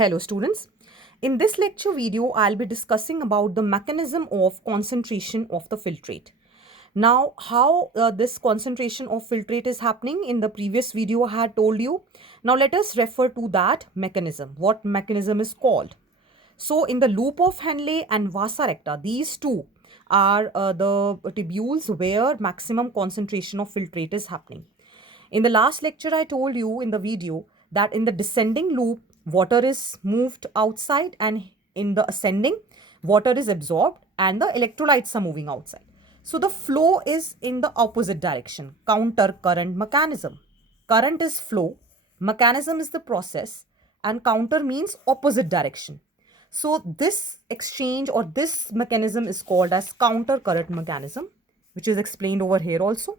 Hello students. In this lecture video, I'll be discussing about the mechanism of concentration of the filtrate. Now, how this concentration of filtrate is happening in the previous video I had told you. Now, let us refer to that mechanism. What mechanism is called? So, in the loop of Henle and vasa recta, these two are the tubules where maximum concentration of filtrate is happening. In the last lecture, I told you in the video that in the descending loop, water is moved outside, and in the ascending, water is absorbed and the electrolytes are moving outside. So the flow is in the opposite direction, counter current mechanism. Current is flow, mechanism is the process, and counter means opposite direction. So this exchange or this mechanism is called as counter current mechanism, which is explained over here also.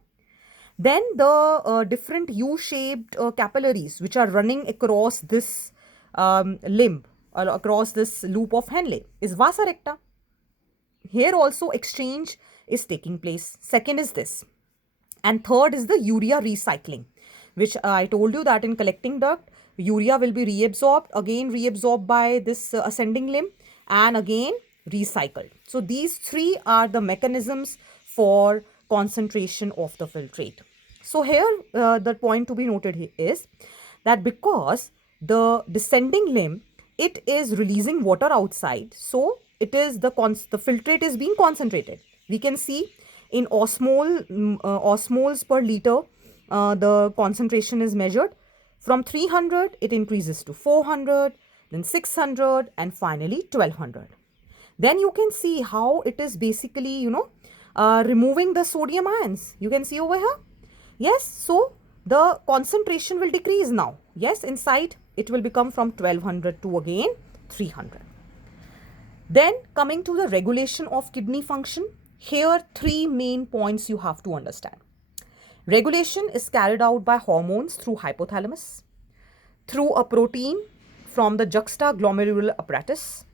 Then the different U-shaped capillaries which are running across this limb, across this loop of Henle is vasa recta. Here also exchange is taking place. Second is this. And third is the urea recycling, which I told you that in collecting duct, urea will be reabsorbed, again reabsorbed by this ascending limb, and again recycled. So these three are the mechanisms for concentration of the filtrate. So here the point to be noted here is that because the descending limb, it is releasing water outside, so it is the filtrate is being concentrated. We can see in osmoles per liter, the concentration is measured. From 300, it increases to 400, then 600, and finally 1200. Then you can see how it is basically, removing the sodium ions. You can see over here. Yes, so the concentration will decrease now. Yes, inside it will become from 1200 to again 300. Then coming to the regulation of kidney function, here three main points you have to understand. Regulation is carried out by hormones through hypothalamus, through a protein from the juxtaglomerular apparatus,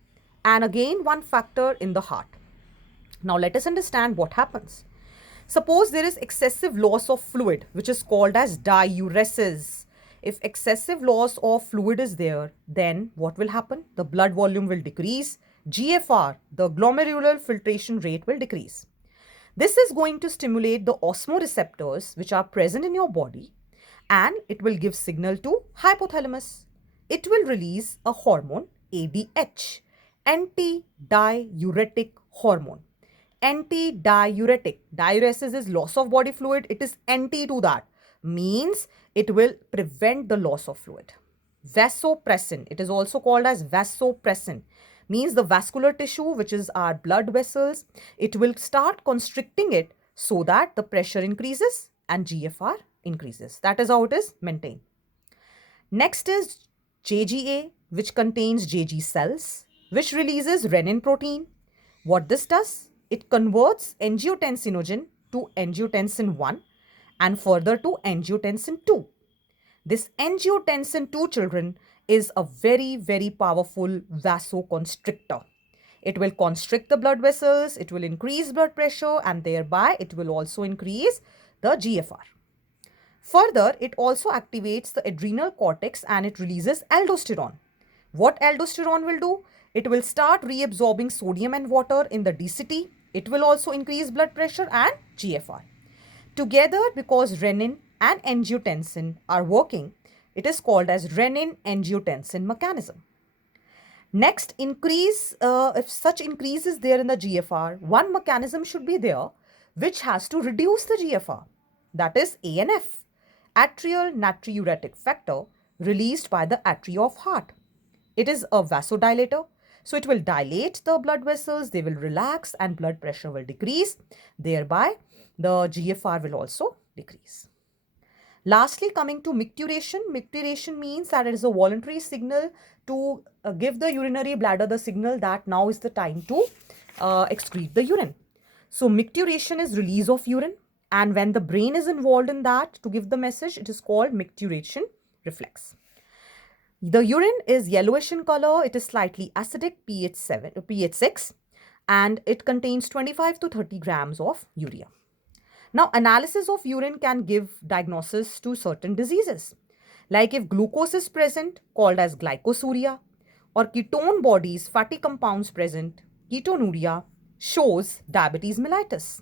and again one factor in the heart. Now let us understand what happens. Suppose there is excessive loss of fluid, which is called as diuresis. If excessive loss of fluid is there, then what will happen? The blood volume will decrease. GFR, the glomerular filtration rate, will decrease. This is going to stimulate the osmoreceptors which are present in your body, and it will give signal to hypothalamus. It will release a hormone, ADH, anti-diuretic hormone. Anti-diuretic. Diuresis is loss of body fluid. It is anti to that. Means it will prevent the loss of fluid. Vasopressin. It is also called as vasopressin. Means the vascular tissue, which is our blood vessels, it will start constricting it so that the pressure increases and GFR increases. That is how it is maintained. Next is JGA, which contains JG cells, which releases renin protein. What this does? It converts angiotensinogen to angiotensin 1 and further to angiotensin 2. This angiotensin 2, children, is a very, very powerful vasoconstrictor. It will constrict the blood vessels, it will increase blood pressure, and thereby it will also increase the GFR. Further, it also activates the adrenal cortex and it releases aldosterone. What aldosterone will do? It will start reabsorbing sodium and water in the DCT. It will also increase blood pressure and GFR. Together, because renin and angiotensin are working, it is called as renin-angiotensin mechanism. Next, if such increase is there in the GFR, one mechanism should be there which has to reduce the GFR. That is ANF, atrial natriuretic factor, released by the atria of heart. It is a vasodilator, so it will dilate the blood vessels, they will relax and blood pressure will decrease. Thereby, the GFR will also decrease. Lastly, coming to micturition. Micturition means that it is a voluntary signal to give the urinary bladder the signal that now is the time to excrete the urine. So micturition is release of urine, and when the brain is involved in that to give the message, it is called micturition reflex. The urine is yellowish in color. It is slightly acidic, pH 6, and it contains 25 to 30 grams of urea. Now, analysis of urine can give diagnosis to certain diseases. Like if glucose is present, called as glycosuria, or ketone bodies, fatty compounds present, ketonuria, shows diabetes mellitus.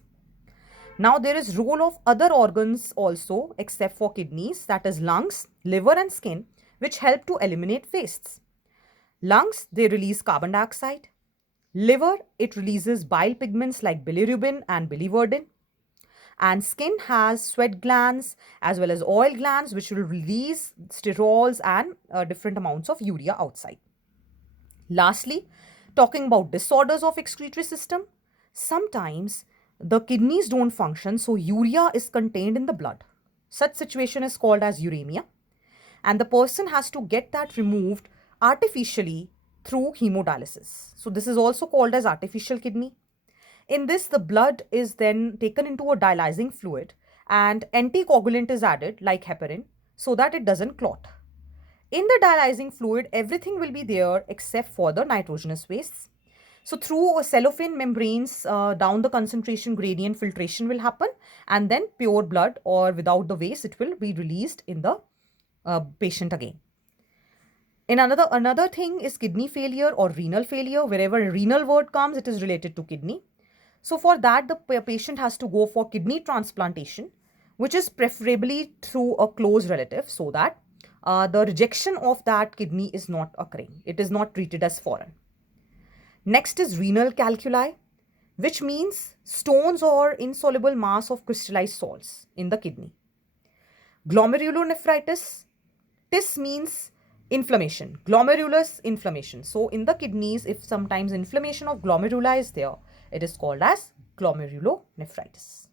Now there is role of other organs also except for kidneys, that is lungs, liver and skin, which help to eliminate wastes. Lungs, they release carbon dioxide. Liver, it releases bile pigments like bilirubin and biliverdin. And skin has sweat glands as well as oil glands which will release sterols and different amounts of urea outside. Lastly, talking about disorders of excretory system, sometimes the kidneys don't function, so urea is contained in the blood. Such situation is called as uremia, and the person has to get that removed artificially through hemodialysis. So this is also called as artificial kidney. In this, the blood is then taken into a dialyzing fluid and anticoagulant is added like heparin so that it doesn't clot. In the dialyzing fluid, everything will be there except for the nitrogenous wastes. So through a cellophane membranes, down the concentration gradient filtration will happen, and then pure blood or without the waste, it will be released in the patient again. In another thing is kidney failure or renal failure. Wherever renal word comes, it is related to kidney. So for that, the patient has to go for kidney transplantation, which is preferably through a close relative, so that the rejection of that kidney is not occurring. It is not treated as foreign. Next is renal calculi, which means stones or insoluble mass of crystallized salts in the kidney. Glomerulonephritis, this means inflammation, glomerulus inflammation. So in the kidneys, if sometimes inflammation of glomeruli is there, it is called as glomerulonephritis.